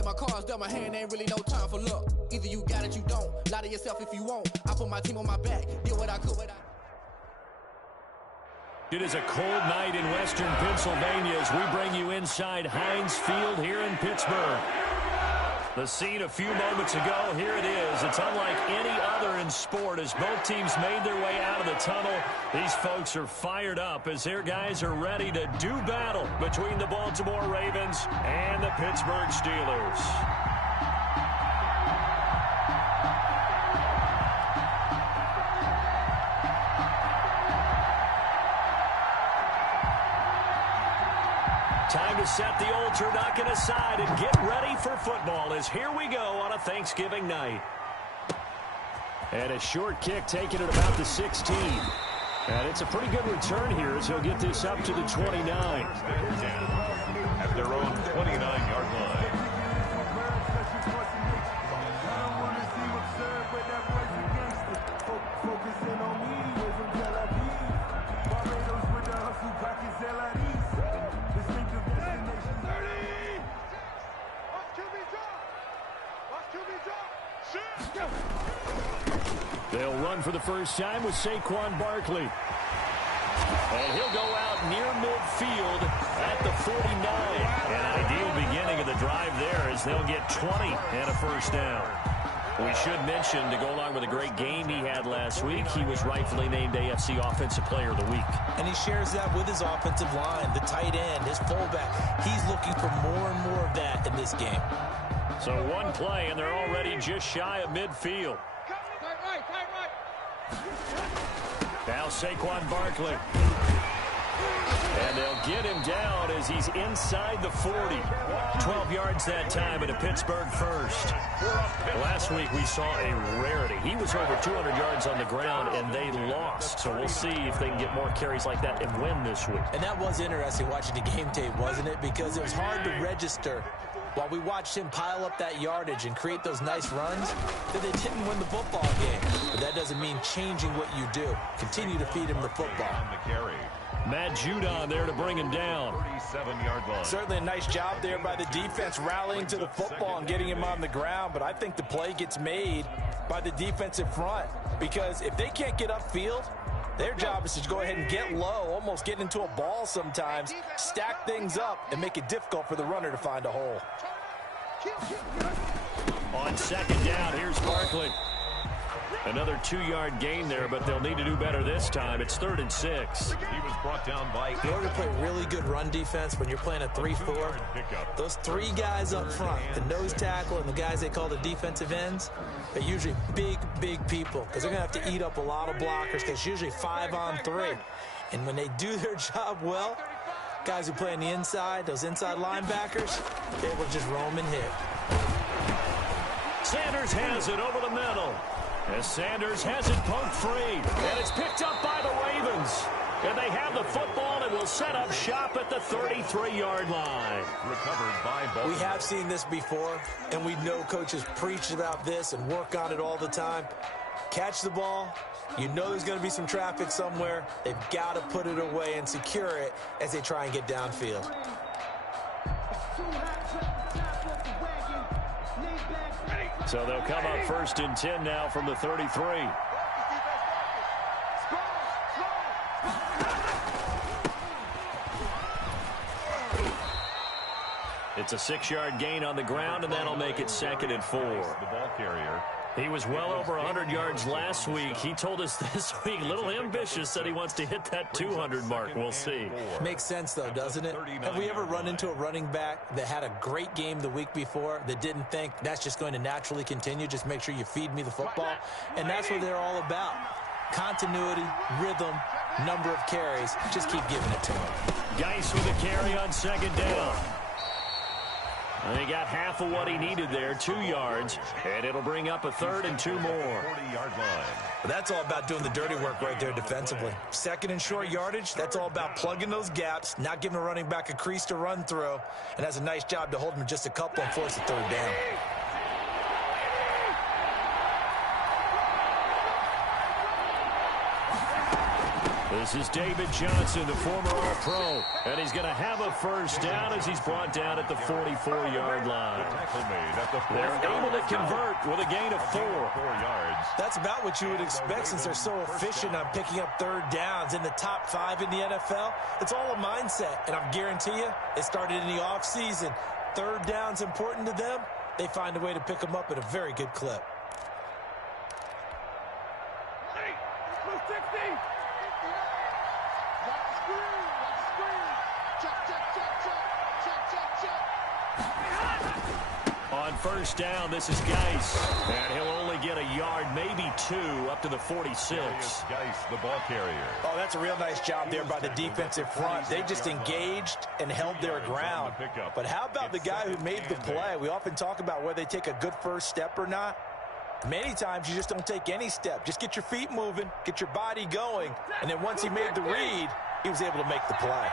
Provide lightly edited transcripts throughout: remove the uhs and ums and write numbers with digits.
play my cards dealt my hand, ain't really no time for luck. Either you got it, you don't. Lie to yourself if you won't. I put my team on my back, did what I could without. It is a cold night in western Pennsylvania as we bring you inside Heinz Field here in Pittsburgh. The scene a few moments ago, here it is. It's unlike any other in sport as both teams made their way out of the tunnel. These folks are fired up as their guys are ready to do battle between the Baltimore Ravens and the Pittsburgh Steelers. Time to set the old turducken aside and get ready for football as here we go on a Thanksgiving night. And a short kick taken at about the 16. And it's a pretty good return here as he'll get this up to the 29. At their own 29-yard line. They'll run for the first time with Saquon Barkley. And he'll go out near midfield at the 49. An ideal beginning of the drive there as they'll get 20 and a first down. We should mention, to go along with a great game he had last week, he was rightfully named AFC Offensive Player of the Week. And he shares that with his offensive line, the tight end, his fullback. He's looking for more and more of that in this game. So one play, and they're already just shy of midfield. Now Saquon Barkley. And they'll get him down as he's inside the 40. 12 yards that time and a Pittsburgh first. Last week we saw a rarity. He was over 200 yards on the ground, and they lost. So we'll see if they can get more carries like that and win this week. And that was interesting watching the game tape, wasn't it? Because it was hard to register while we watched him pile up that yardage and create those nice runs that they didn't win the football game. But that doesn't mean changing what you do. Continue to feed him the football. Matt Judon there to bring him down. 37-yard line. Certainly a nice job there by the defense rallying to the football and getting him on the ground. But I think the play gets made by the defensive front. Because if they can't get upfield, their job is to go ahead and get low, almost get into a ball sometimes, stack things up, and make it difficult for the runner to find a hole. On second down, here's Barkley. Another 2-yard gain there, but they'll need to do better this time. It's 3rd and 6. He was brought down by... In order to play really good run defense when you're playing a 3-4, those three guys up front, the nose tackle and the guys they call the defensive ends, are usually big, big people because they're going to have to eat up a lot of blockers because it's usually 5-on-3. And when they do their job well, guys who play on the inside, those inside linebackers, they will just roam and hit. Sanders has it over the middle. As Sanders has it poked free. And it's picked up by the Ravens. And they have the football and will set up shop at the 33-yard line. Recovered by Baltimore. We have seen this before, and we know coaches preach about this and work on it all the time. Catch the ball. You know there's going to be some traffic somewhere. They've got to put it away and secure it as they try and get downfield. So they'll come up 1st and 10 now from the 33. It's a 6-yard gain on the ground, and that'll make it 2nd and 4. The ball carrier. He was well over 100 yards last week. He told us this week, a little ambitious, that he wants to hit that 200 mark. We'll see. Makes sense, though, doesn't it? Have we ever run into a running back that had a great game the week before that didn't think that's just going to naturally continue? Just make sure you feed me the football. And that's what they're all about. Continuity, rhythm, number of carries. Just keep giving it to him. Geis with a carry on 2nd down. And he got half of what he needed there, 2 yards, and it'll bring up a 3rd and 2 more. 40-yard line. But that's all about doing the dirty work right there defensively. 2nd and short yardage, that's all about plugging those gaps, not giving a running back a crease to run through, and that's a nice job to hold him just a couple and force the 3rd down. This is David Johnson, the former All-Pro, and he's going to have a first down as he's brought down at the 44-yard line. tackle made at the They're able to convert with a gain of 4. 4 yards. That's about what you would expect since they're so efficient on picking up third downs. In the top 5 in the NFL, it's all a mindset. And I guarantee you, it started in the offseason. Third down's important to them. They find a way to pick them up at a very good clip. On first down, this is Geis. And he'll only get a yard, maybe 2, up to the 46. Geis, the ball carrier. Oh, that's a real nice job there by the defensive front. They just engaged and held their ground. But how about the guy who made the play? We often talk about whether they take a good first step or not. Many times you just don't take any step. Just get your feet moving, get your body going, and then once he made the read, he was able to make the play.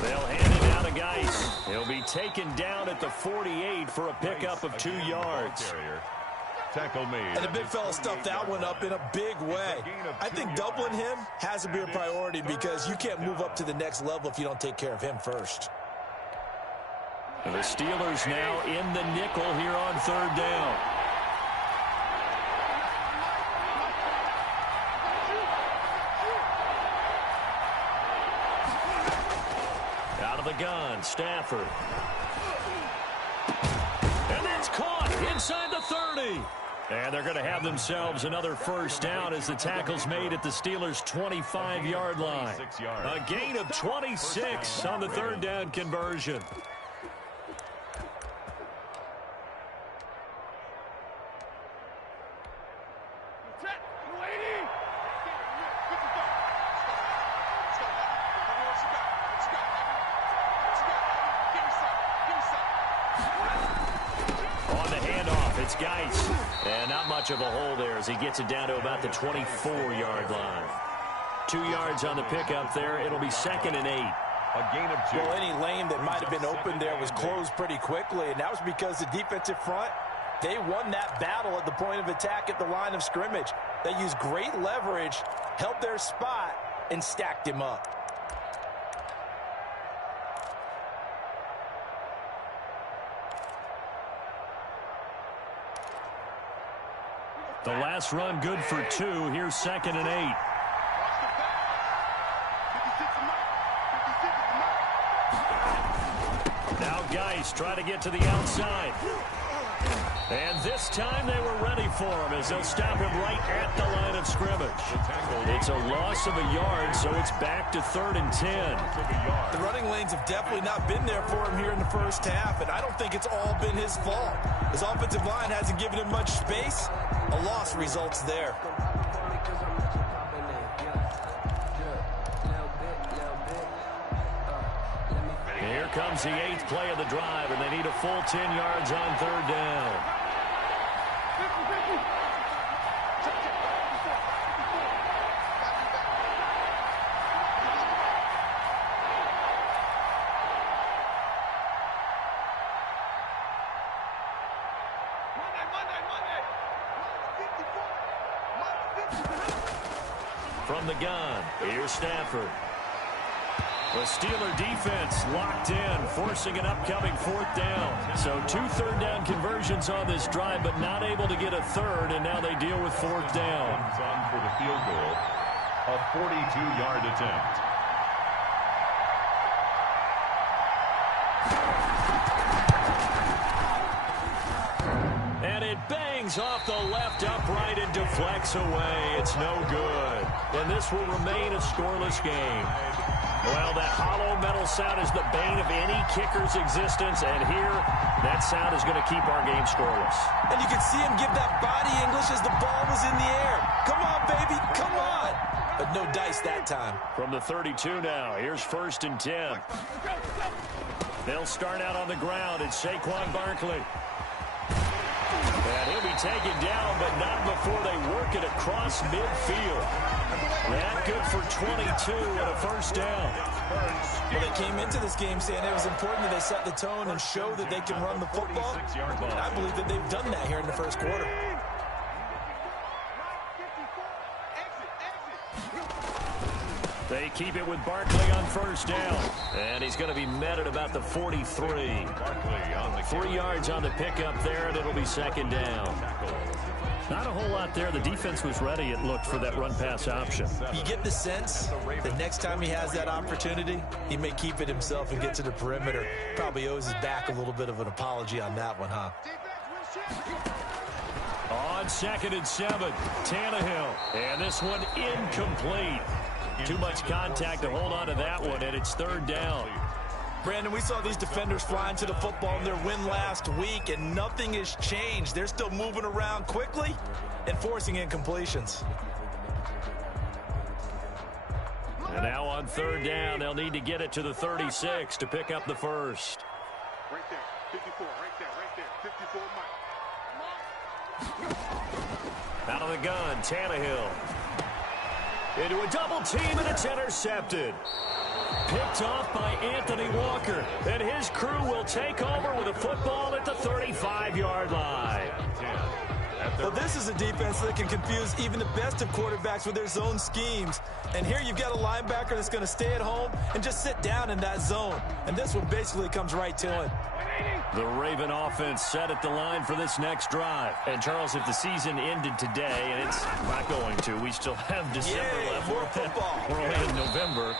They'll hand it down to Geis. He'll be taken down at the 48 for a pickup of 2 yards. Tackle made. And the big fella stuffed that one up in a big way. I think doubling him has to be a priority because you can't move up to the next level if you don't take care of him first. And the Steelers now in the nickel here on third down. Out of the gun, Stafford. And that's caught inside the 30. And they're going to have themselves another first down as the tackle's made at the Steelers' 25-yard line. A gain of 26 on the third down conversion. It's Geis. And not much of a hole there as he gets it down to about the 24-yard line. 2 yards on the pickup there. It'll be 2nd and 8. A gain of 2. Well, any lane that might have been open there was closed pretty quickly, and that was because the defensive front, they won that battle at the point of attack at the line of scrimmage. They used great leverage, held their spot, and stacked him up. The last run good for 2. Here's 2nd and 8. Now Geis trying to get to the outside. And this time they were ready for him as they'll stop him right at the line of scrimmage. It's a loss of a yard, so it's back to 3rd and 10. The running lanes have definitely not been there for him here in the first half, and I don't think it's all been his fault. His offensive line hasn't given him much space. A loss results there. Here comes the 8th play of the drive, and they need a full 10 yards on third down. From the gun, here's Stafford. The Steeler defense locked in, forcing an upcoming 4th down. So 2 third down conversions on this drive, but not able to get a third, and now they deal with 4th down. On for the field goal, a 42-yard attempt. And it bangs off the left upright and deflects away. It's no good. And this will remain a scoreless game. Well, that hollow metal sound is the bane of any kicker's existence, and here, that sound is going to keep our game scoreless. And you can see him give that body English as the ball was in the air. Come on, baby, come on. But no dice that time. From the 32 now, here's 1st and 10. They'll start out on the ground. It's Saquon Barkley. And he'll be taken down, but not before they work it across midfield. That good for 22 and a first down. Well, they came into this game saying it was important that they set the tone and show that they can run the football. And I believe that they've done that here in the first quarter. They keep it with Barkley on first down. And he's going to be met at about the 43. 3 yards on the pickup there, and it'll be second down. Not a whole lot there. The defense was ready, it looked, for that run-pass option. You get the sense that next time he has that opportunity, he may keep it himself and get to the perimeter. Probably owes his back a little bit of an apology on that one, huh? On 2nd and 7, Tannehill. And this one incomplete. Too much contact to hold on to that one, and it's 3rd down. Brandon, we saw these defenders flying to the football in their win last week, and nothing has changed. They're still moving around quickly and forcing incompletions. And now on 3rd down, they'll need to get it to the 36 to pick up the first. Right there, 54, right there, 54, Mike. Out of the gun, Tannehill. Into a double team, and it's intercepted. Picked off by Anthony Walker. And his crew will take over with a football at the 35-yard line. Well, this is a defense that can confuse even the best of quarterbacks with their zone schemes. And here you've got a linebacker that's going to stay at home and just sit down in that zone. And this one basically comes right to him. The Raven offense set at the line for this next drive. And, Charles, if the season ended today, and it's not going to, we still have December left. More football. We're only in November.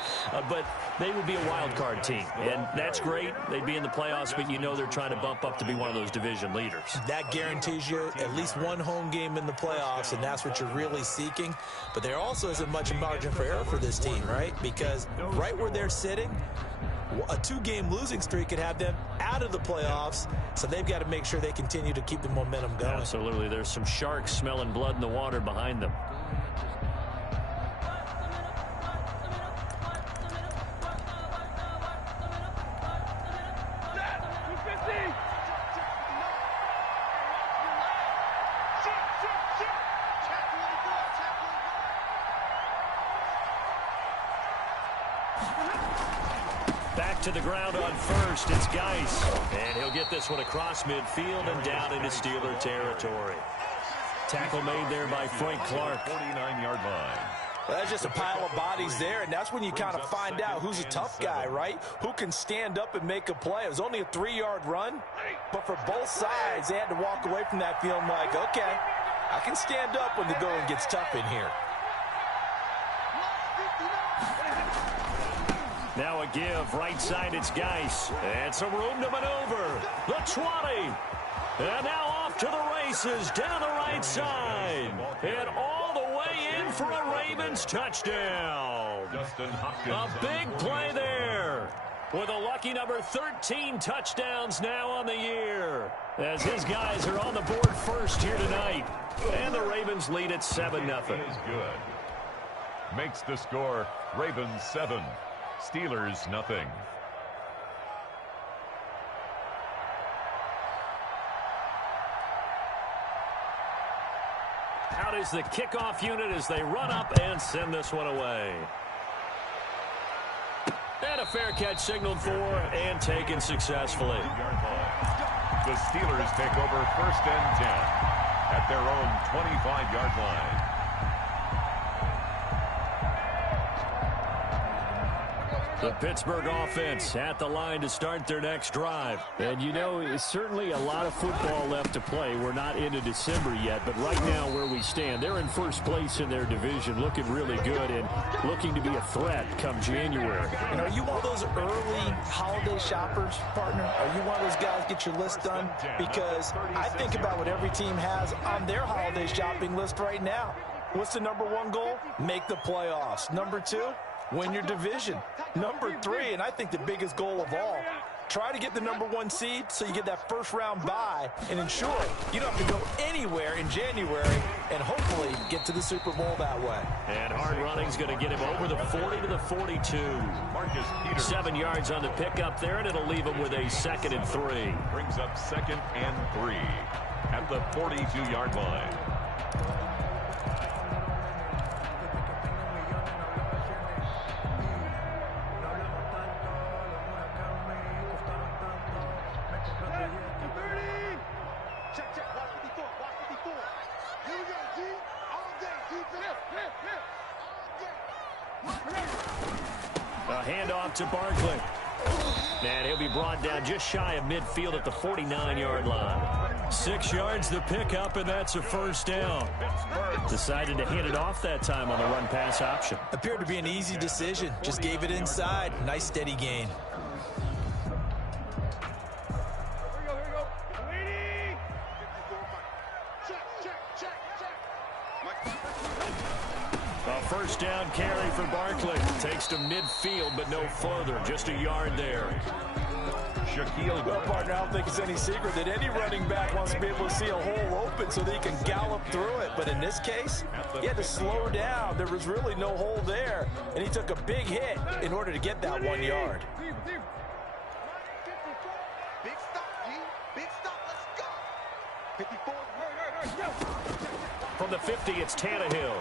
But they would be a wild card team. And that's great. They'd be in the playoffs, but you know they're trying to bump up to be one of those division leaders. That guarantees you at least one home game in the playoffs, and that's what you're really seeking. But there also isn't much margin for error for this team, right? Because right where they're sitting, a 2-game losing streak could have them out of the playoffs, so they've got to make sure they continue to keep the momentum going. Absolutely. There's some sharks smelling blood in the water behind them. Back to the ground on first. It's Geis. And he'll get this one across midfield and down into Steeler territory. Tackle made there by Frank Clark. 49-yard line. Well, that's just a pile of bodies there, and that's when you kind of find out who's a tough guy, right? Who can stand up and make a play. It was only a 3-yard run, but for both sides, they had to walk away from that feeling like, okay, I can stand up when the going gets tough in here. Now a give, right side, it's Geis. And some room to maneuver. The 20. And now off to the races, down the right side. And all the way in for a Ravens touchdown. A big play there. With a lucky number 13 touchdowns now on the year. As his guys are on the board first here tonight. And the Ravens lead at 7-0. Is good. Makes the score Ravens 7. Steelers nothing. Out is the kickoff unit as they run up and send this one away. And a fair catch signaled for and taken successfully. The Steelers take over 1st and 10 at their own 25-yard line. The Pittsburgh offense at the line to start their next drive. And, you know, it's certainly a lot of football left to play. We're not into December yet, but right now where we stand, they're in first place in their division, looking really good and looking to be a threat come January. And are you one of those early holiday shoppers, partner? Are you one of those guys get your list done? Because I think about what every team has on their holiday shopping list right now. What's the number 1 goal? Make the playoffs. Number 2? Win your division. Number 3, and I think the biggest goal of all, try to get the number 1 seed so you get that first-round bye and ensure you don't have to go anywhere in January and hopefully get to the Super Bowl that way. And hard running's going to get him over the 40 to the 42. 7 yards on the pickup there, and it'll leave him with a 2nd and 3. Brings up 2nd and 3 at the 42-yard line. A handoff to Barkley. And he'll be brought down just shy of midfield at the 49-yard line. 6 yards the pickup, and that's a first down. Decided to hand it off that time on the run-pass option. Appeared to be an easy decision. Just gave it inside. Nice steady gain. A first down carry for Barkley. Takes to midfield, but no further. Just a yard there. Well, partner, I don't think it's any secret that any running back wants to be able to see a hole open so that he can gallop through it. But in this case, he had to slow down. There was really no hole there, and he took a big hit in order to get that 1 yard. Big stop, G. Big stop. Let's go. 54. From the 50, it's Tannehill.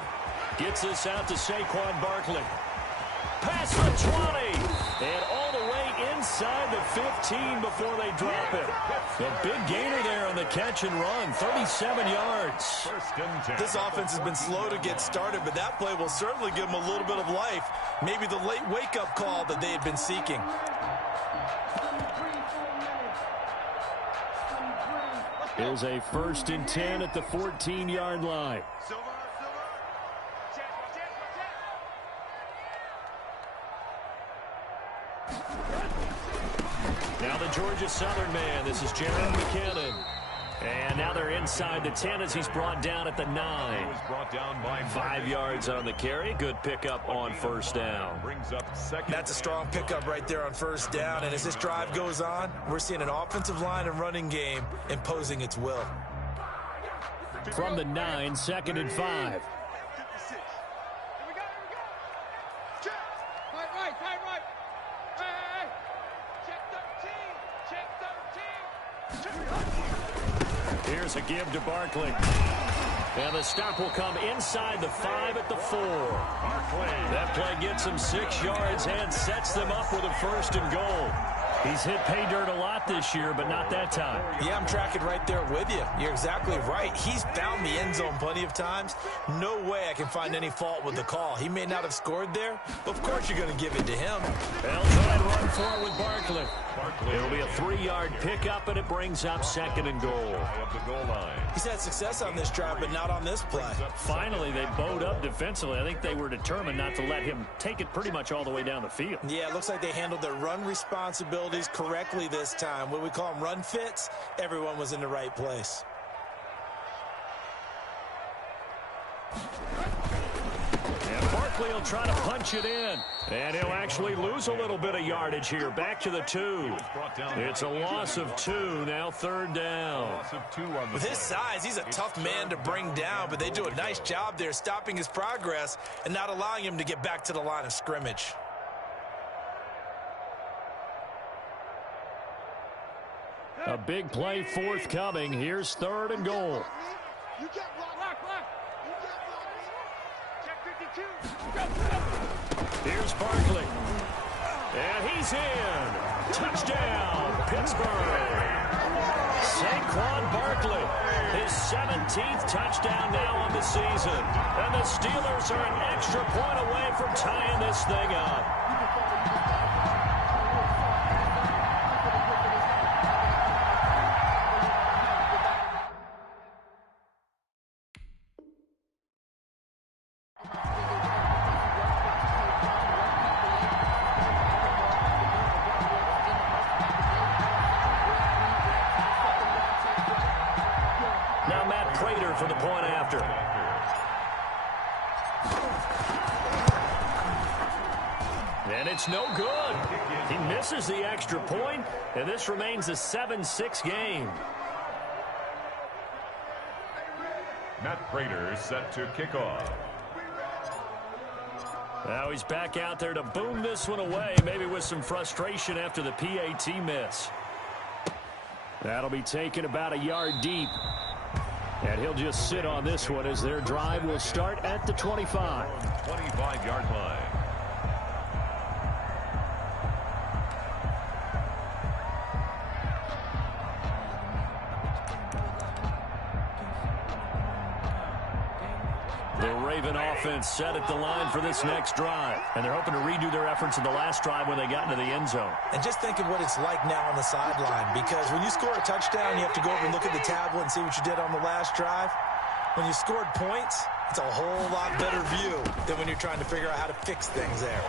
Gets this out to Saquon Barkley. Pass for 20. And all the way inside the 15 before they drop it. A big gainer there on the catch and run. 37 yards. This offense has been slow to get started, but that play will certainly give them a little bit of life. Maybe the late wake-up call that they had been seeking. Here's a 1st and 10 at the 14-yard line. Now the Georgia Southern man. This is Jared McKinnon. And now they're inside the 10 as he's brought down at the 9. Brought down by 5 yards on the carry. Good pickup on first down. Brings up second. That's a strong pickup right there on first down. And as this drive goes on, we're seeing an offensive line and running game imposing its will. From the 9, 2nd and 5. Here's a give to Barkley. And the stop will come inside the 5 at the 4. That play gets him 6 yards and sets them up with a 1st and goal. He's hit pay dirt a lot this year, but not that time. Yeah, I'm tracking right there with you. You're exactly right. He's found the end zone plenty of times. No way I can find any fault with the call. He may not have scored there, but of course you're going to give it to him. They'll try and run for it with Barkley. It'll be a 3-yard pickup, and it brings up 2nd and goal. He's had success on this drive, but not on this play. Finally, they bowed up defensively. I think they were determined not to let him take it pretty much all the way down the field. Yeah, it looks like they handled their run responsibilities correctly this time. When we call them run fits, everyone was in the right place. And Barkley will try to punch it in. And he'll actually lose a little bit of yardage here. Back to the 2. It's a loss of 2. Now 3rd down. With his size, he's a tough man to bring down, but they do a nice job there stopping his progress and not allowing him to get back to the line of scrimmage. A big play forthcoming. Here's 3rd and goal. You get block. You get block. Check 52. Here's Barkley. And he's in. Touchdown, Pittsburgh. Saquon Barkley, his 17th touchdown now on the season. And the Steelers are an extra point away from tying this thing up. For the point after. And it's no good. He misses the extra point, and this remains a 7-6 game. Matt Prater set to kick off. Now he's back out there to boom this one away, maybe with some frustration after the PAT miss. That'll be taken about a yard deep. And he'll just sit on this one as their drive will start at the 25. 25-yard line. The Raven offense set at the line for this next drive. And they're hoping to redo their efforts in the last drive when they got into the end zone. And just think of what it's like now on the sideline, because when you score a touchdown, you have to go over and look at the tablet and see what you did on the last drive. When you scored points, it's a whole lot better view than when you're trying to figure out how to fix things there.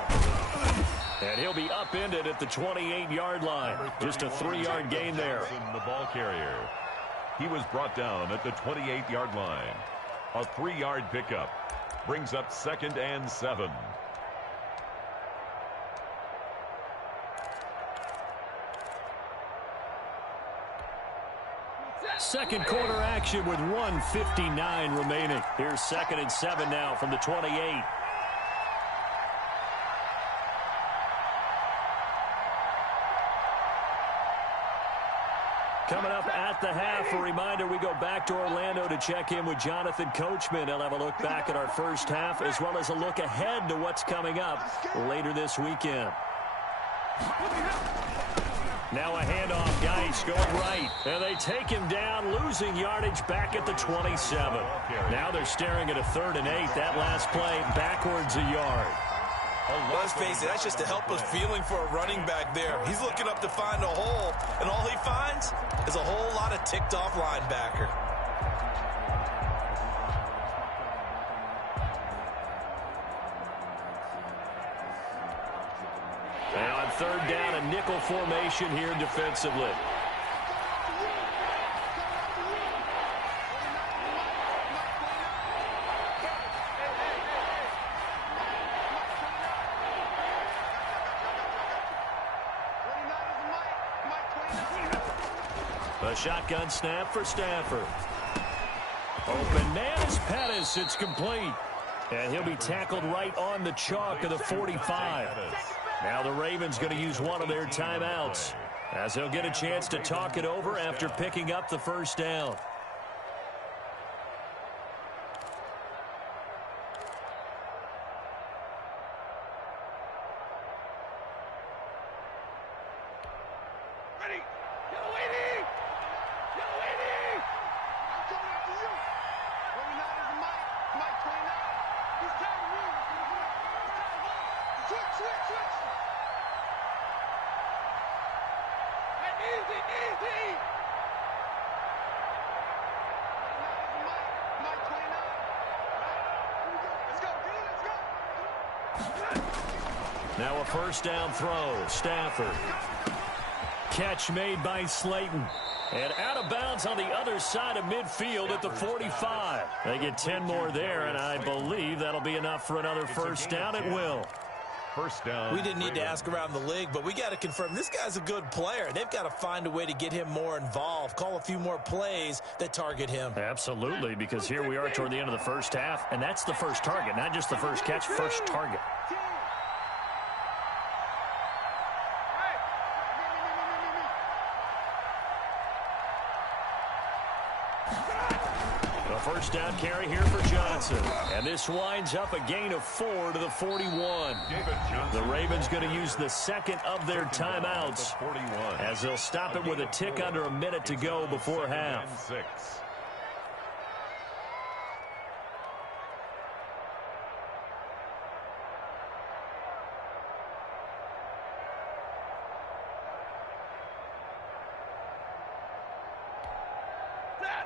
And he'll be upended at the 28-yard line. Just a 3-yard gain there. The ball carrier. He was brought down at the 28-yard line. A 3-yard pickup brings up 2nd and 7. Second quarter action with 1:59 remaining. Here's 2nd and 7 now from the 28. Coming up at the half, a reminder, we go back to Orlando to check in with Jonathan Coachman. He'll have a look back at our first half as well as a look ahead to what's coming up later this weekend. Now a handoff, Geis going right. And they take him down, losing yardage back at the 27. Now they're staring at a 3rd and 8. That last play backwards a yard. Let's face it, that's just a helpless feeling for a running back there. He's looking up to find a hole, and all he finds is a whole lot of ticked-off linebacker. And on 3rd down, a nickel formation here defensively. A shotgun snap for Stafford. Open man is Pettis. It's complete. And he'll be tackled right on the chalk of the 45. Now the Ravens going to use one of their timeouts, as they'll get a chance to talk it over after picking up the first down. Now a first down throw. Stafford. Catch made by Slayton. And out of bounds on the other side of midfield at the 45. They get 10 more there, and I believe that'll be enough for another first down at will. First down. We didn't need to ask around the league, but we got to confirm this guy's a good player. They've got to find a way to get him more involved, call a few more plays that target him. Absolutely, because here we are toward the end of the first half, and that's the first target, not just the first catch, first target. First down carry here for Johnson. And this winds up a gain of 4 to the 41. The Ravens going to use the second of their timeouts, as they'll stop it with a tick under a minute to go before half.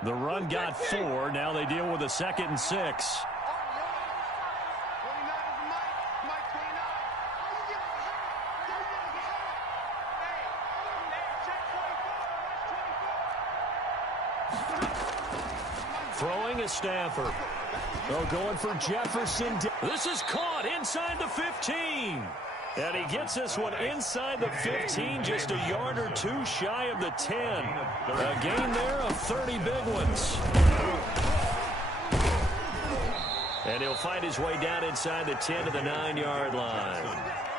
The run got 4. Now they deal with a 2nd and 6. Throwing is Stafford. Oh, going for Jefferson. This is caught inside the 15. And he gets this one inside the 15, just a yard or two shy of the 10. A gain there of 30 big ones. And he'll find his way down inside the 10 to the 9-yard line.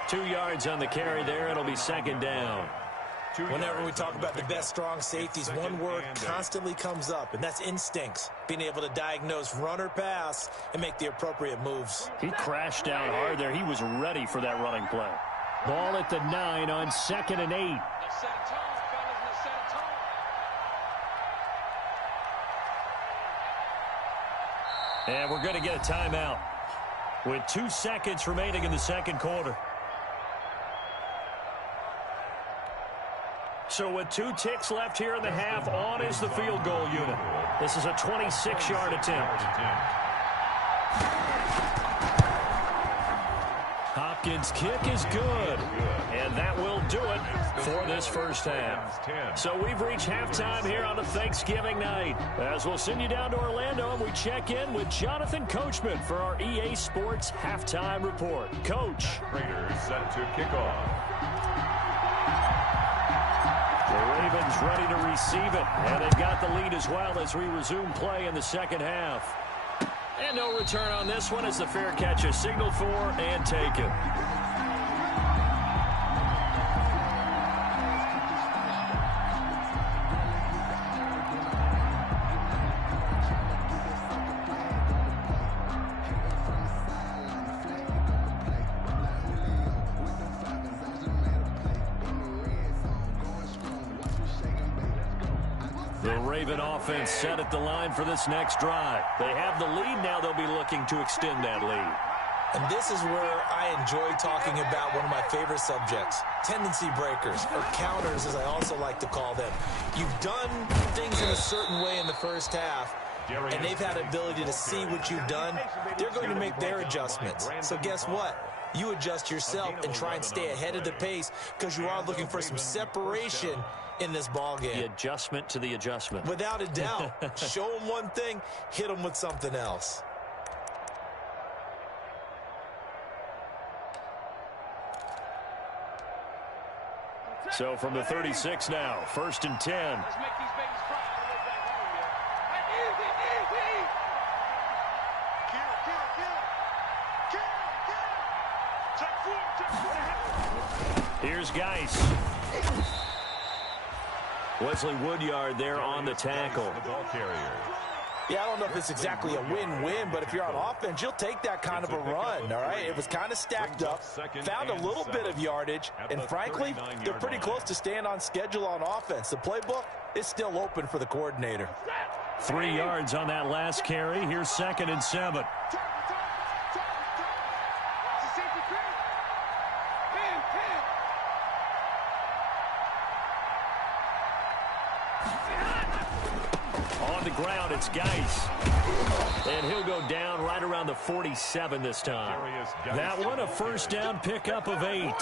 2 yards on the carry there. It'll be 2nd down. Whenever we talk about the best strong safeties, one word constantly comes up, and that's instincts. Being able to diagnose run or pass and make the appropriate moves. He crashed down hard there. He was ready for that running play. Ball at the 9 on 2nd and 8. And we're going to get a timeout with 2 seconds remaining in the second quarter. So with 2 ticks left here in the half, on is the field goal unit. This is a 26-yard attempt. Hopkins' kick is good. And that will do it for this first half. So we've reached halftime here on a Thanksgiving night. As we'll send you down to Orlando and we check in with Jonathan Coachman for our EA Sports Halftime Report. Coach. Raiders set to kick off. The Ravens ready to receive it, and they've got the lead as well as we resume play in the second half. And no return on this one as the fair catch is signaled for and taken. Offense set at the line for this next drive. They have the lead now. They'll be looking to extend that lead. And this is where I enjoy talking about one of my favorite subjects, tendency breakers, or counters as I also like to call them. You've done things in a certain way in the first half, and they've had the ability to see what you've done. They're going to make their adjustments. So guess what? You adjust yourself and try and stay ahead of the pace because you are looking for some separation in this ball game. The adjustment to the adjustment. Without a doubt. Show them one thing, hit them with something else. So from the 36 now, 1st and 10. Let's make these babies cry all the way back home, yeah. Easy. Kill. Here's Geis. Wesley Woodyard there on the tackle. The ball carrier. Yeah, I don't know if it's exactly a win-win, but if you're on offense, you'll take that kind of a run, all right? It was kind of stacked up, found a little bit of yardage, and frankly, they're pretty close to staying on schedule on offense. The playbook is still open for the coordinator. 3 yards on that last carry. Here's 2nd and 7. On the ground, it's Geis. And he'll go down right around the 47 this time. That one, a first down pickup of 8.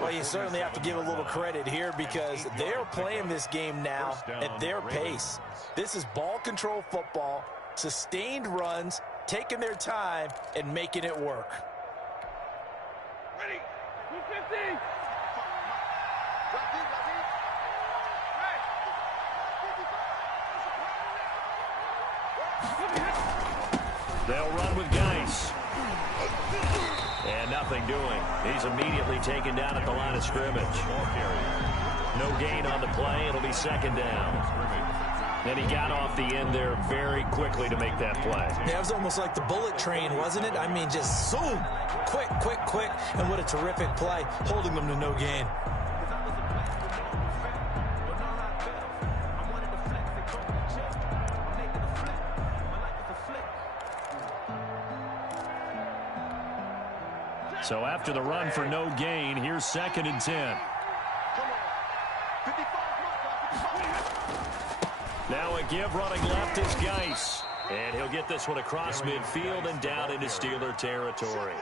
Well, you certainly have to give a little credit here because they're playing this game now at their pace. This is ball control football, sustained runs, taking their time, and making it work. Ready. 250. They'll run with Geis. And nothing doing. He's immediately taken down at the line of scrimmage. No gain on the play. It'll be 2nd down. And he got off the end there very quickly to make that play. Yeah, it was almost like the bullet train, wasn't it? I mean, just zoom. Quick, quick, quick. And what a terrific play, holding them to no gain. So after the run for no gain, here's 2nd and 10. Now a give running left is Geis. And he'll get this one across midfield and down into Steeler territory.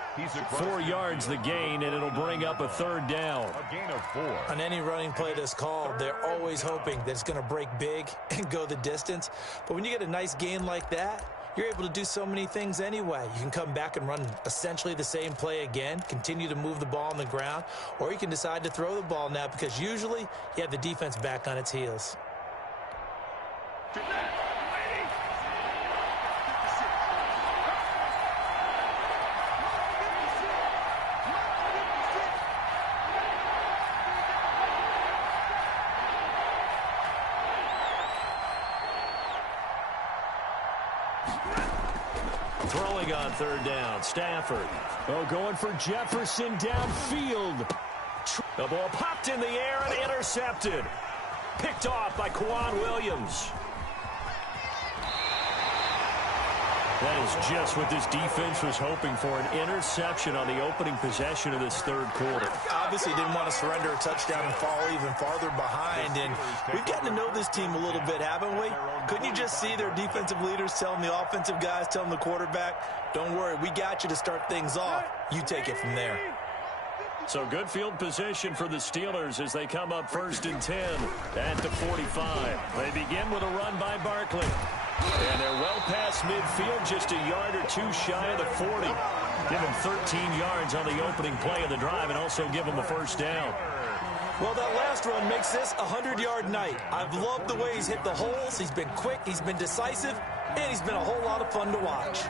4 yards the gain, and it'll bring up a 3rd down. A gain of 4. On any running play that's called, they're always hoping that it's going to break big and go the distance. But when you get a nice gain like that, you're able to do so many things anyway. You can come back and run essentially the same play again, continue to move the ball on the ground, or you can decide to throw the ball now because usually you have the defense back on its heels. Throwing on 3rd down, Stafford. Oh, going for Jefferson downfield. The ball popped in the air and intercepted. Picked off by Quan Williams. That is just what this defense was hoping for, an interception on the opening possession of this third quarter. Obviously didn't want to surrender a touchdown and fall even farther behind, and we've gotten to know this team a little bit, haven't we? Couldn't you just see their defensive leaders telling the offensive guys, telling the quarterback, don't worry, we got you to start things off. You take it from there. So good field position for the Steelers as they come up 1st and 10 at the 45. They begin with a run by Barkley. And they're well past midfield, just a yard or two shy of the 40. Give him 13 yards on the opening play of the drive and also give him a first down. Well, that last run makes this a 100-yard night. I've loved the way he's hit the holes. He's been quick, he's been decisive, and he's been a whole lot of fun to watch.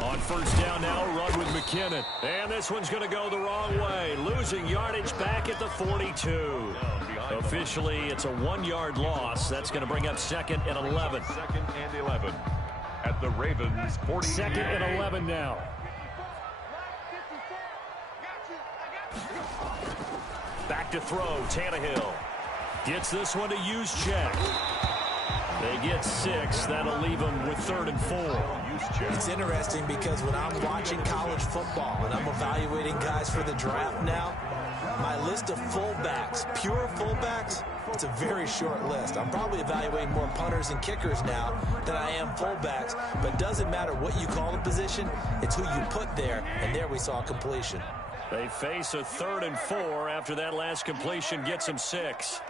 On first down now, run with McKinnon. And this one's going to go the wrong way. Losing yardage back at the 42. Officially, it's a 1-yard loss. That's going to bring up 2nd and 11. 2nd and 11 at the Ravens 40. 2nd and 11 now. Back to throw, Tannehill. Gets this one to Juszczyk. They get 6. That'll leave them with 3rd and 4. It's interesting because when I'm watching college football and I'm evaluating guys for the draft now, my list of fullbacks, pure fullbacks, it's a very short list. I'm probably evaluating more punters and kickers now than I am fullbacks, but it doesn't matter what you call the position, it's who you put there, and there we saw completion. They face a 3rd and 4 after that last completion gets them 6.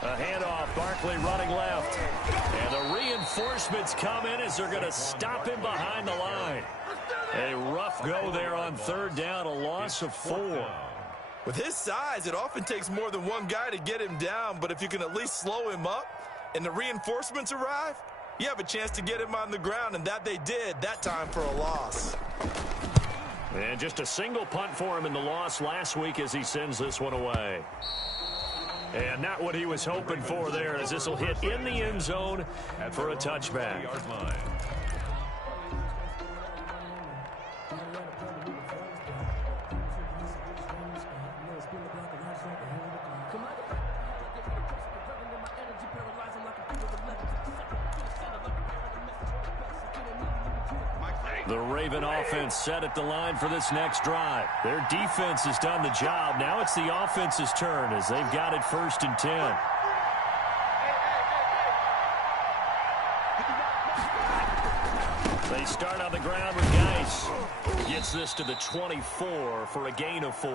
A handoff, Barkley running left. And the reinforcements come in as they're going to stop him behind the line. A rough go there on 3rd down, a loss of 4. With his size, it often takes more than one guy to get him down, but if you can at least slow him up and the reinforcements arrive, you have a chance to get him on the ground, and that they did, that time for a loss. And just a single punt for him in the loss last week as he sends this one away. And not what he was hoping for there, as this will hit in the end zone for a touchback. The Raven offense set at the line for this next drive. Their defense has done the job. Now it's the offense's turn as they've got it 1st and 10. They start on the ground with Geis. Gets this to the 24 for a gain of 4.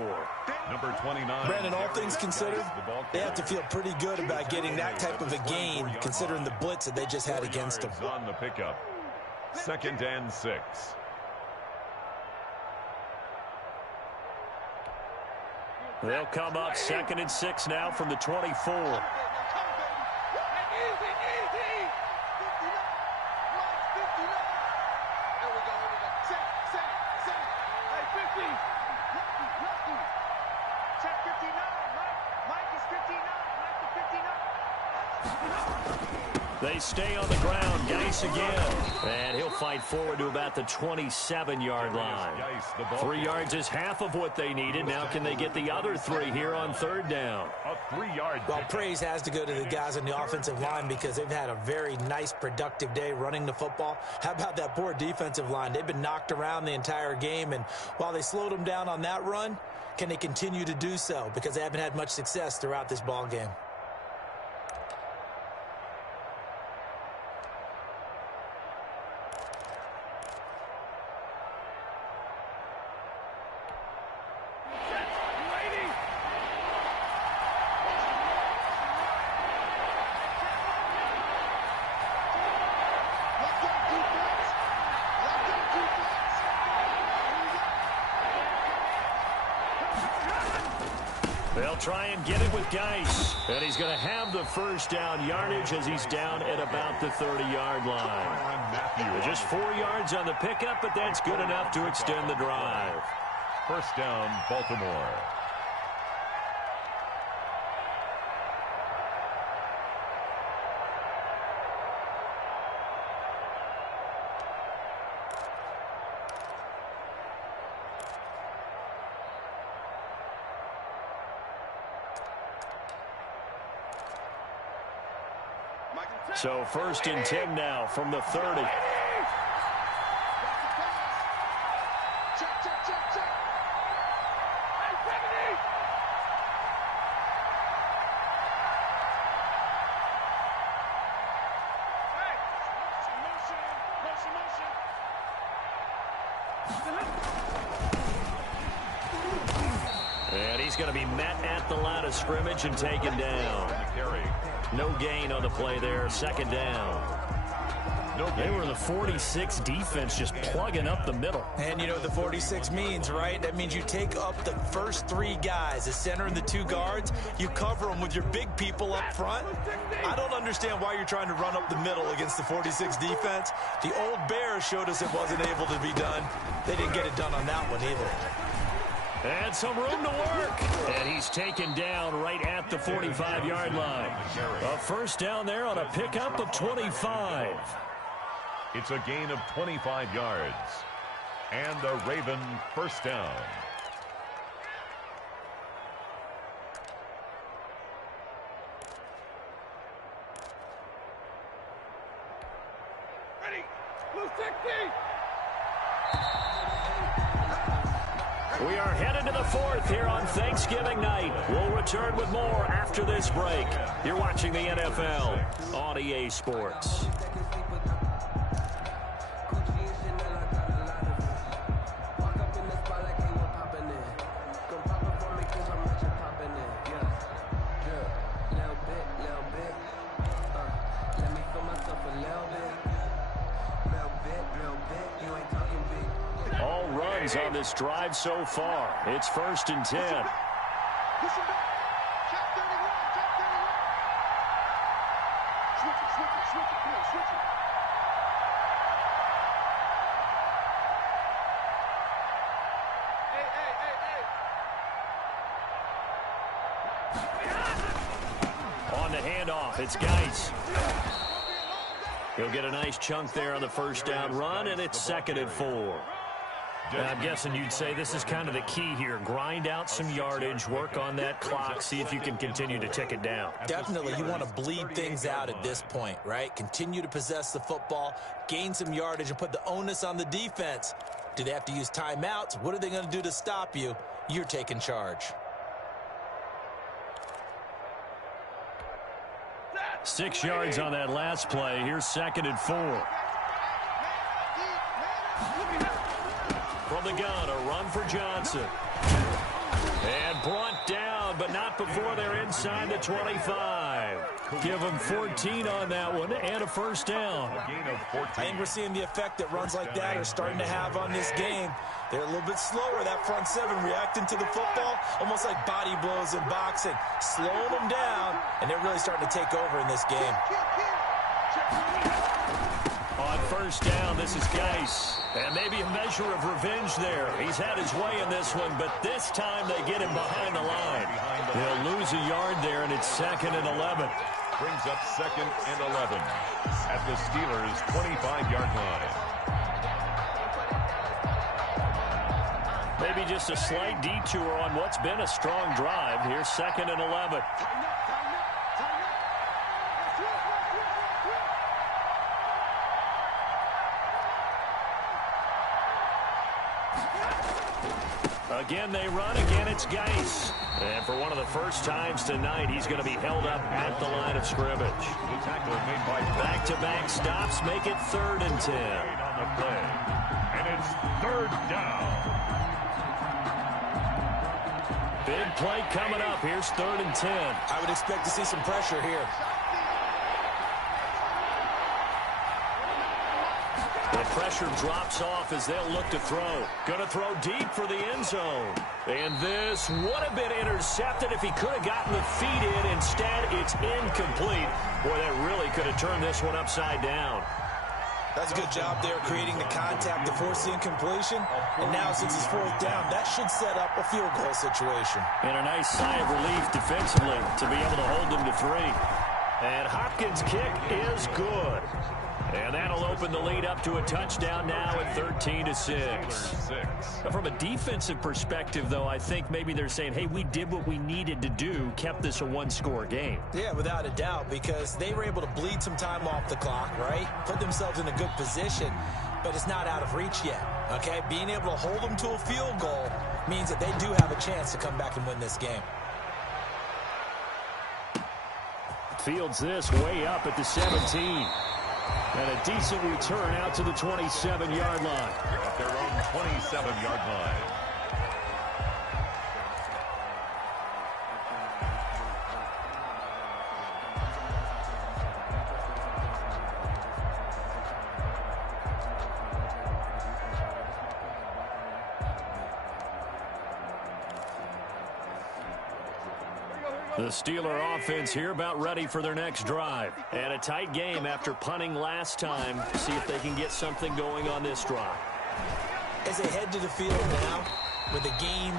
Number 29. Brandon, all things considered, they have to feel pretty good about getting that type of a gain, considering the blitz that they just had against them. On the pickup. 2nd and 6. They'll come up 2nd and 6 now from the 24. They stay on the ground. Geis again. And he'll fight forward to about the 27-yard line. 3 yards is half of what they needed. Now can they get the other 3 here on 3rd down? A 3-yard. Well, praise has to go to the guys on the offensive line because they've had a very nice, productive day running the football. How about that poor defensive line? They've been knocked around the entire game, and while they slowed them down on that run, can they continue to do so? Because they haven't had much success throughout this ball game. They'll try and get it with Geis. And he's going to have the first down yardage as he's down at about the 30-yard line. Just 4 yards on the pickup, but that's good enough to extend the drive. First down, Baltimore. So 1st and 10 now from the 30. And he's going to be met at the line of scrimmage and taken down. No gain on the play there. 2nd down. They were the 46 defense just plugging up the middle. And you know what the 46 means, right? That means you take up the first 3 guys, the center and the 2 guards. You cover them with your big people up front. I don't understand why you're trying to run up the middle against the 46 defense. The old Bears showed us it wasn't able to be done. They didn't get it done on that one either. And some room to work. And he's taken down right at the 45-yard line. A 1st down there on a pickup of 25. It's a gain of 25 yards. And a Raven 1st down. Ready. Blue 60. We are headed to the 4th here on Thanksgiving night. We'll return with more after this break. You're watching the NFL on EA Sports. On this drive so far. It's 1st and 10. Push him back. Check 31. Check 31. Switch it. Come on, switch it. Hey. On the handoff, it's Geis. He'll get a nice chunk there on the 1st down run, and it's 2nd and 4. I'm guessing you'd say this is kind of the key here. Grind out some yardage, work on that clock, see if you can continue to tick it down. Definitely, you want to bleed things out at this point, right? Continue to possess the football, gain some yardage, and put the onus on the defense. Do they have to use timeouts? What are they going to do to stop you? You're taking charge. 6 yards on that last play. Here's 2nd and 4. From the gun, a run for Johnson. And brought down, but not before they're inside the 25. Give them 14 on that one and a 1st down. I think we're seeing the effect that runs like that are starting to have on this game. They're a little bit slower, that front 7, reacting to the football, almost like body blows in boxing, slowing them down, and they're really starting to take over in this game. On 1st down, this is Geis. And maybe a measure of revenge there. He's had his way in this one, but this time they get him behind the line. They'll lose a yard there, and it's 2nd and 11. Brings up 2nd and 11 at the Steelers' 25-yard line. Maybe just a slight detour on what's been a strong drive. Here's 2nd and 11. Again, they run. Again, it's Geis. And for one of the first times tonight, he's going to be held up at the line of scrimmage. Back-to-back stops make it 3rd and 10. On the play. And it's 3rd down. Big play coming up. Here's 3rd and 10. I would expect to see some pressure here. The pressure drops off as they'll look to throw. Going to throw deep for the end zone. And this would have been intercepted if he could have gotten the feet in. Instead, it's incomplete. Boy, that really could have turned this one upside down. That's a good job there creating the contact to force the incompletion. And now, since it's 4th down, that should set up a field goal situation. And a nice sigh of relief defensively to be able to hold them to 3. And Hopkins' kick is good. And that'll open the lead up to a touchdown now at 13-6. From a defensive perspective, though, I think maybe they're saying, hey, we did what we needed to do, kept this a one-score game. Yeah, without a doubt, because they were able to bleed some time off the clock, right? Put themselves in a good position, but it's not out of reach yet, okay? Being able to hold them to a field goal means that they do have a chance to come back and win this game. Fields this way up at the 17. And a decent return out to the 27-yard line. At their own 27-yard line. The Steeler offense here about ready for their next drive. And a tight game after punting last time. See if they can get something going on this drive. As they head to the field now, with the game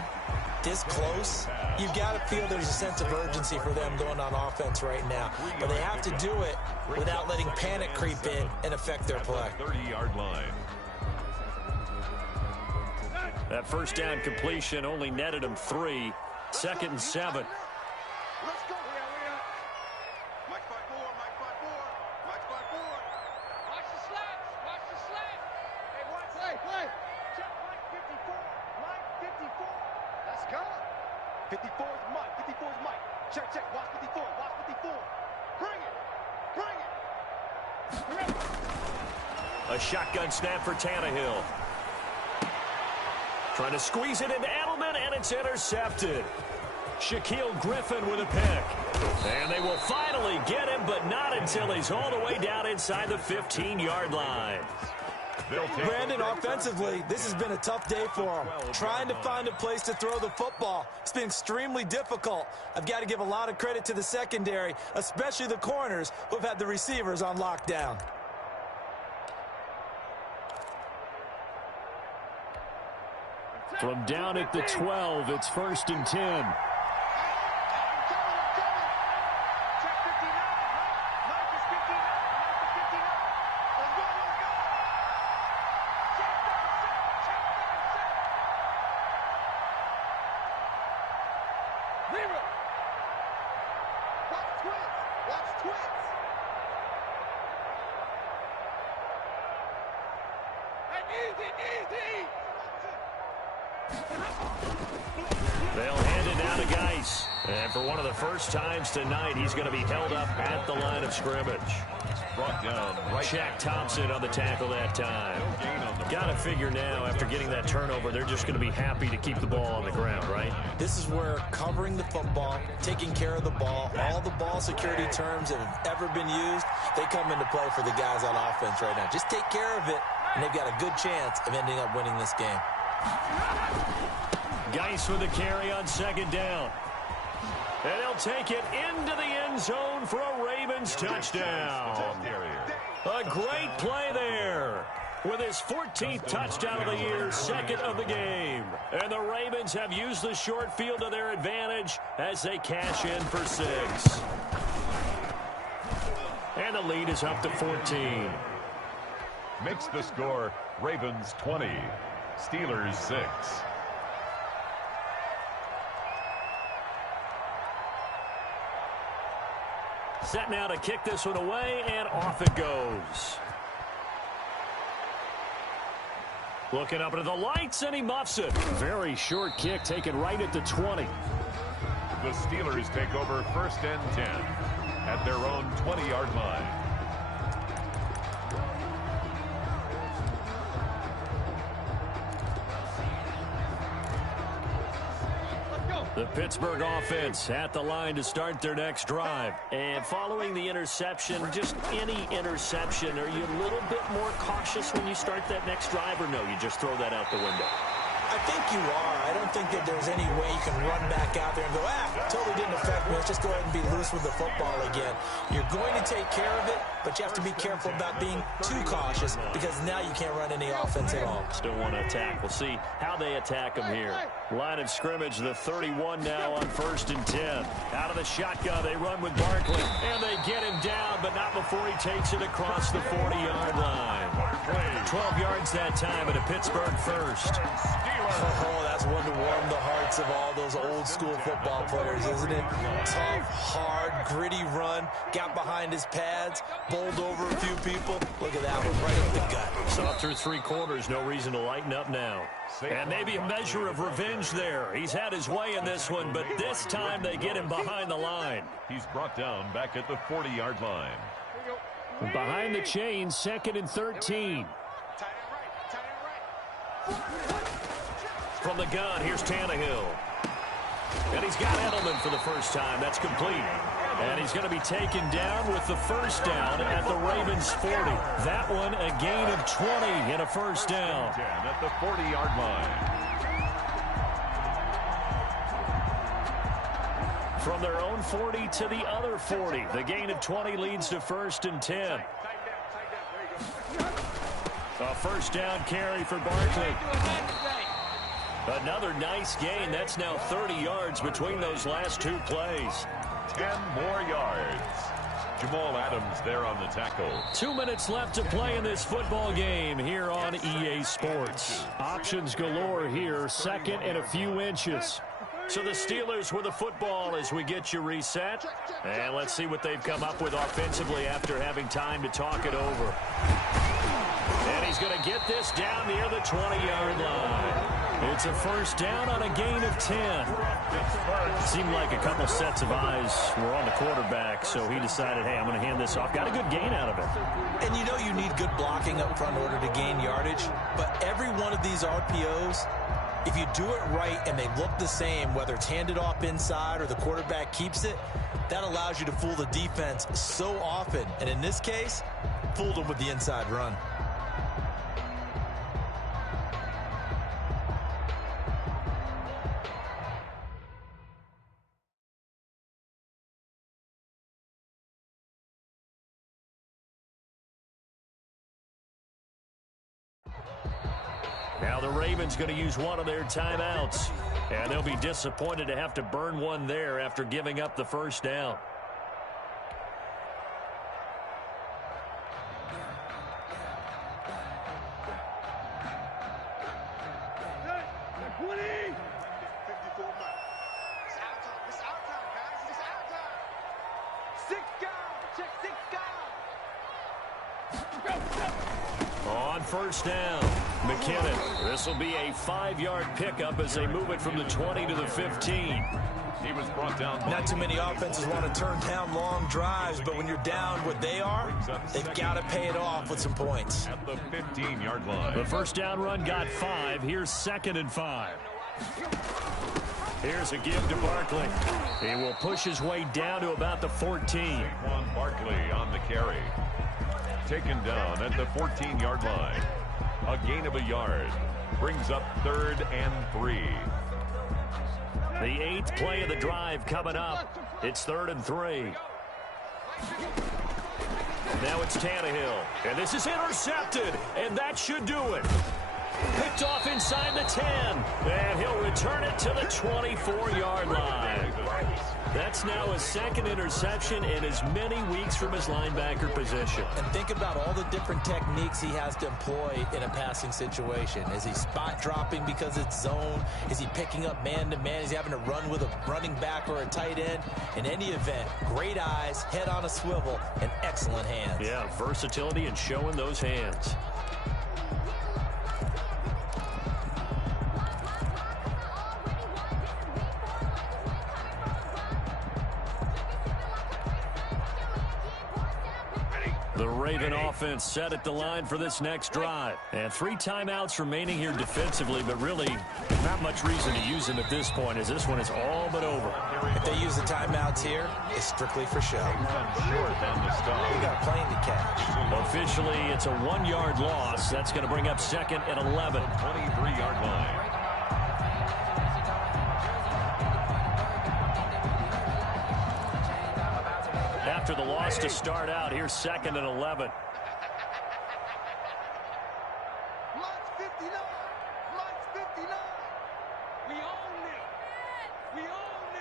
this close, you've got to feel there's a sense of urgency for them going on offense right now. But they have to do it without letting panic creep in and affect their play. 30-yard line. That first down completion only netted them 3. 2nd and 7. Let's go. Mike by 4, Mike by 4, Mike by 4. Watch the slats, watch the slat. Hey, watch, play. Check Mike 54, Mike 54. Let's go. 54 is Mike, 54 is Mike. Check, watch 54, watch 54. Bring it. A shotgun snap for Tannehill. Trying to squeeze it into Edelman, and it's intercepted. Shaquille Griffin with a pick. And they will finally get him, but not until he's all the way down inside the 15-yard line. Brandon, offensively, this has been a tough day for him. Trying to find a place to throw the football. It's been extremely difficult. I've got to give a lot of credit to the secondary, especially the corners who have had the receivers on lockdown. From down at the 12, it's 1st and 10. They'll hand it down to Geis. And for one of the first times tonight, he's going to be held up at the line of scrimmage. Brought down right. Shaq Thompson on the tackle that time. Got to figure now, after getting that turnover, they're just going to be happy to keep the ball on the ground, right? This is where covering the football, taking care of the ball, all the ball security terms that have ever been used, they come into play for the guys on offense right now. Just take care of it, and they've got a good chance of ending up winning this game. Geis with a carry on 2nd down. And he'll take it into the end zone for a Ravens touchdown. A great play there. With his 14th touchdown of the year, 2nd of the game. And the Ravens have used the short field to their advantage as they cash in for 6. And the lead is up to 14. Makes the score Ravens 20, Steelers 6. Set now to kick this one away, and off it goes. Looking up into the lights, and he muffs it. Very short kick taken right at the 20. The Steelers take over 1st and 10 at their own 20-yard line. The Pittsburgh offense at the line to start their next drive. And following the interception, just any interception, are you a little bit more cautious when you start that next drive, or no, you just throw that out the window? I think you are. I don't think that there's any way you can run back out there and go, totally didn't affect me. Let's just go ahead and be loose with the football again. You're going to take care of it, but you have to be careful about being too cautious because now you can't run any offense at all. Still want to attack. We'll see how they attack him here. Line of scrimmage, the 31 now on 1st and 10. Out of the shotgun, they run with Barkley, and they get him down, but not before he takes it across the 40-yard line. 12 yards that time and a Pittsburgh first. Oh, that's one to warm the hearts of all those old-school football players, isn't it? Tough, hard, gritty run, got behind his pads, bowled over a few people. Look at that one, right up the gut. Saw through 3 quarters, no reason to lighten up now. And maybe a measure of revenge there. He's had his way in this one, but this time they get him behind the line. He's brought down back at the 40-yard line. Behind the chain, 2nd and 13. From the gun, here's Tannehill. And he's got Edelman for the first time. That's complete. And he's going to be taken down with the first down at the Ravens 40. That one, a gain of 20 and a first down. At the 40-yard line. From their own 40 to the other 40. The gain of 20 leads to 1st and 10. A first down carry for Barkley. Another nice gain. That's now 30 yards between those last 2 plays. 10 more yards. Jamal Adams there on the tackle. 2 minutes left to play in this football game here on EA Sports. Options galore here. 2nd and a few inches. So the Steelers with the football as we get you reset. And let's see what they've come up with offensively after having time to talk it over. And he's going to get this down near the 20-yard line. It's a first down on a gain of 10. It seemed like a couple sets of eyes were on the quarterback, so he decided, hey, I'm going to hand this off. Got a good gain out of it. And you know you need good blocking up front in order to gain yardage, but every one of these RPOs, if you do it right and they look the same, whether it's handed off inside or the quarterback keeps it, that allows you to fool the defense so often. And in this case, fooled them with the inside run. Now the Ravens going to use one of their timeouts, and they'll be disappointed to have to burn one there after giving up the first down. On first down, McKinnon. This will be a 5-yard pickup as they move it from the 20 to the 15. He was brought down. Not too many offenses want to turn down long drives, but when you're down what they are, they've got to pay it off with some points. At the 15-yard line. The first down run got 5. Here's 2nd and 5. Here's a give to Barkley. He will push his way down to about the 14. Saquon Barkley on the carry. Taken down at the 14-yard line. A gain of a yard. Brings up 3rd and 3. The 8th play of the drive coming up. It's 3rd and 3. Now it's Tannehill. And this is intercepted. And that should do it. Picked off inside the 10. And he'll return it to the 24-yard line. That's now his 2nd interception in as many weeks from his linebacker position. And think about all the different techniques he has to employ in a passing situation. Is he spot dropping because it's zone? Is he picking up man-to-man? Is he having to run with a running back or a tight end? In any event, great eyes, head on a swivel, and excellent hands. Yeah, versatility and showing those hands. The Raven offense set at the line for this next drive. And 3 timeouts remaining here defensively, but really not much reason to use them at this point as this one is all but over. If they use the timeouts here, it's strictly for show. Short on the stop. We got a plane to catch. Officially, it's a 1-yard loss. That's going to bring up 2nd and 11. 23-yard line. After the loss to start out, here's 2nd and 11. March 59. March 59. We own them. We own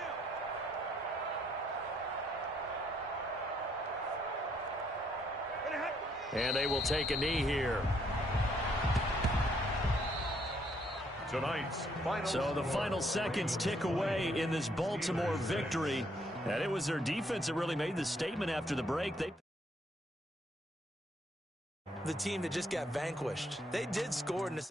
them. And they will take a knee here. Tonight's final So the final seconds tick away in this Baltimore victory. And it was their defense that really made the statement after the break. The team that just got vanquished. They did score in the